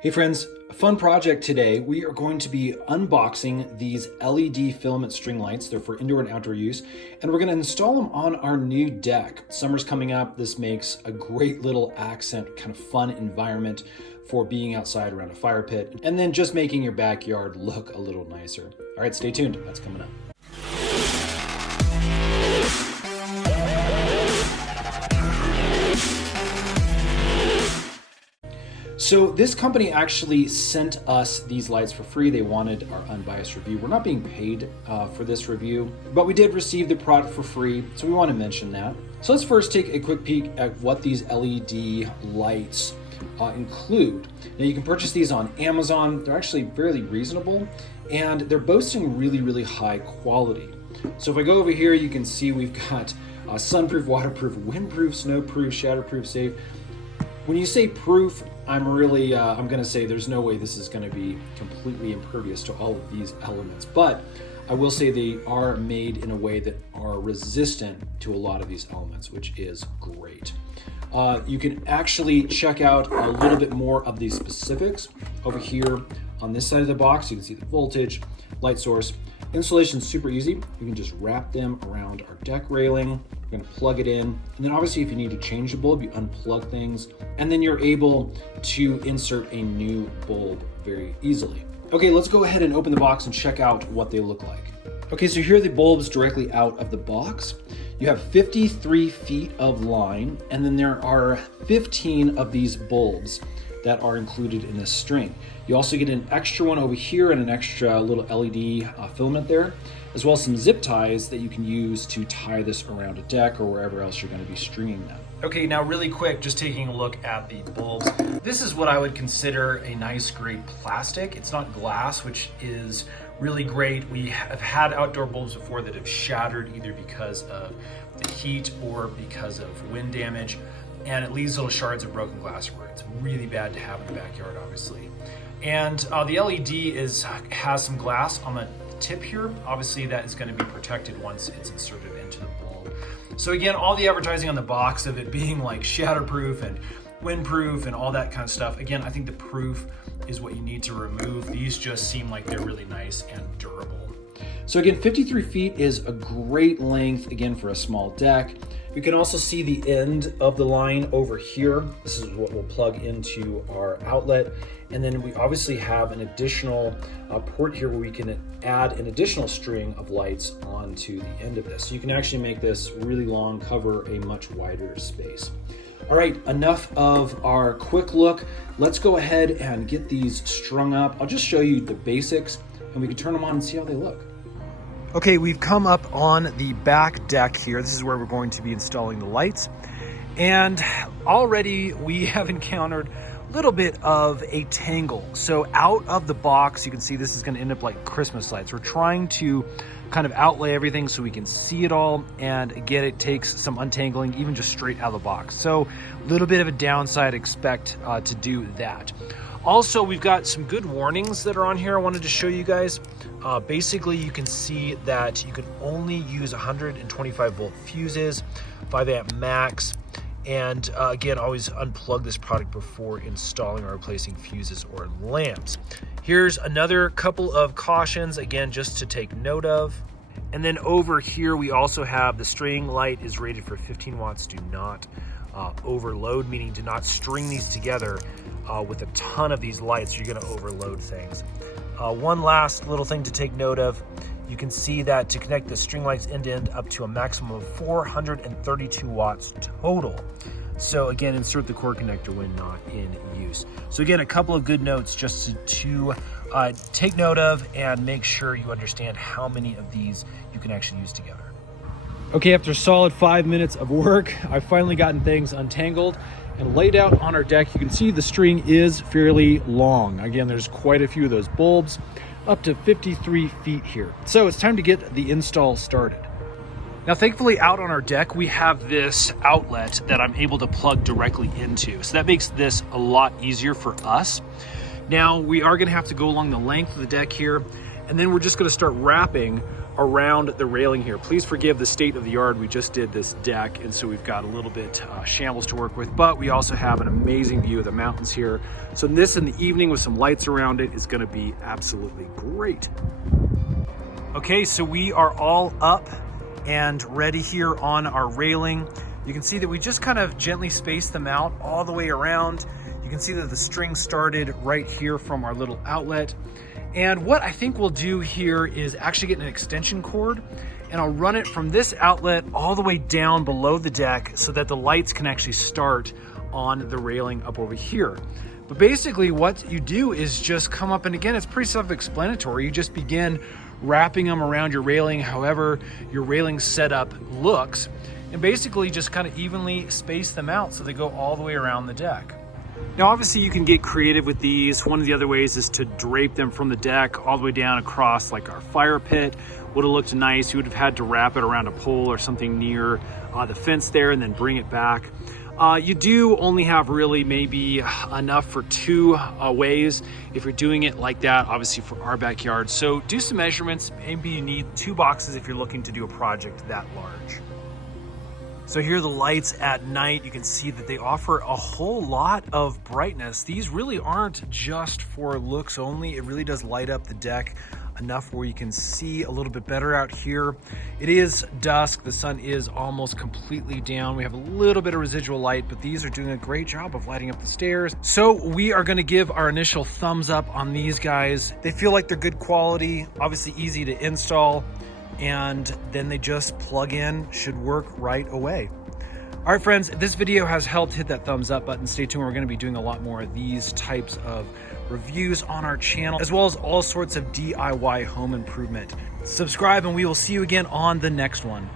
Hey friends, a fun project today. We are going to be unboxing these LED filament string lights. They're for indoor and outdoor use, and we're going to install them on our new deck. Summer's coming up. This makes a great little accent, kind of fun environment for being outside around a fire pit, and then just making your backyard look a little nicer. All right, stay tuned. That's coming up. So this company actually sent us these lights for free. They wanted our unbiased review. We're not being paid for this review, but we did receive the product for free, so we want to mention that. So let's first take a quick peek at what these LED lights include. Now you can purchase these on Amazon. They're actually fairly reasonable, and they're boasting really high quality. So if I go over here, you can see we've got sunproof, waterproof, windproof, snowproof, shatterproof, safe. When you say proof, I'm gonna say there's no way this is gonna be completely impervious to all of these elements, but I will say they are made in a way that are resistant to a lot of these elements, which is great. You can actually check out a little bit more of these specifics over here on this side of the box. You can see the voltage, light source. Installation is super easy. You can just wrap them around our deck railing. You're gonna plug it in. And then obviously if you need to change the bulb, you unplug things, and then you're able to insert a new bulb very easily. Okay, let's go ahead and open the box and check out what they look like. Okay, so here are the bulbs directly out of the box. You have 53 feet of line, and then there are 15 of these bulbs that are included in this string. You also get an extra one over here and an extra little LED filament there, as well as some zip ties that you can use to tie this around a deck or wherever else you're going to be stringing them. Okay, now really quick, just taking a look at the bulbs. This is what I would consider a nice grade plastic. It's not glass, which is really great. We have had outdoor bulbs before that have shattered either because of the heat or because of wind damage, and it leaves little shards of broken glass everywhere. It's really bad to have in the backyard, obviously. And the LED has some glass on the tip here. Obviously that is going to be protected once it's inserted into the bulb. So again, all the advertising on the box of it being like shatterproof and windproof and all that kind of stuff, again, I think the proof is what you need to remove. These just seem like they're really nice and durable. So again, 53 feet is a great length, again, for a small deck. You can also see the end of the line over here. This is what we'll plug into our outlet. And then we obviously have an additional port here where we can add an additional string of lights onto the end of this. So you can actually make this really long, cover a much wider space. All right, enough of our quick look. Let's go ahead and get these strung up. I'll just show you the basics and we can turn them on and see how they look. Okay, we've come up on the back deck here. This is where we're going to be installing the lights. And already we have encountered a little bit of a tangle. So out of the box, you can see this is gonna end up like Christmas lights. We're trying to kind of outlay everything so we can see it all, and again, it takes some untangling even just straight out of the box. So a little bit of a downside, expect to do that. Also, we've got some good warnings that are on here I wanted to show you guys. Basically, you can see that you can only use 125 volt fuses, 5 amp max, and again, always unplug this product before installing or replacing fuses or lamps. Here's another couple of cautions, again, just to take note of. And then over here, we also have the string light is rated for 15 watts. Do not overload, meaning do not string these together with a ton of these lights. You're gonna overload things. One last little thing to take note of, you can see that to connect the string lights end to end up to a maximum of 432 watts total. So again, insert the cord connector when not in use. So again, a couple of good notes just to take note of and make sure you understand how many of these you can actually use together. Okay, after a solid 5 minutes of work, I've finally gotten things untangled and laid out on our deck. You can see the string is fairly long. Again, there's quite a few of those bulbs, up to 53 feet here. So it's time to get the install started. Now, thankfully out on our deck, we have this outlet that I'm able to plug directly into. So that makes this a lot easier for us. Now, we are gonna have to go along the length of the deck here, and then we're just gonna start wrapping around the railing here. Please forgive the state of the yard. We just did this deck, and so we've got a little bit shambles to work with, but we also have an amazing view of the mountains here. So this in the evening with some lights around it is gonna be absolutely great. Okay, so we are all up and ready here on our railing. You can see that we just kind of gently spaced them out all the way around. You can see that the string started right here from our little outlet. And what I think we'll do here is actually get an extension cord, and I'll run it from this outlet all the way down below the deck so that the lights can actually start on the railing up over here. But basically what you do is just come up, and again, it's pretty self-explanatory. You just begin wrapping them around your railing, however your railing setup looks, and basically just kind of evenly space them out so they go all the way around the deck. Now, obviously you can get creative with these. One of the other ways is to drape them from the deck all the way down across like our fire pit. Would have looked nice. You would have had to wrap it around a pole or something near the fence there and then bring it back. You do only have really maybe enough for 2 ways if you're doing it like that, obviously for our backyard. So do some measurements. Maybe you need 2 boxes if you're looking to do a project that large. So here are the lights at night. You can see that they offer a whole lot of brightness. These really aren't just for looks only. It really does light up the deck enough where you can see a little bit better out here. It is dusk. The sun is almost completely down. We have a little bit of residual light, but these are doing a great job of lighting up the stairs. So we are going to give our initial thumbs up on these guys. They feel like they're good quality, obviously easy to install, and then they just plug in, should work right away. All right, friends, if this video has helped, hit that thumbs up button. Stay tuned. We're going to be doing a lot more of these types of reviews on our channel, as well as all sorts of DIY home improvement. Subscribe, and we will see you again on the next one.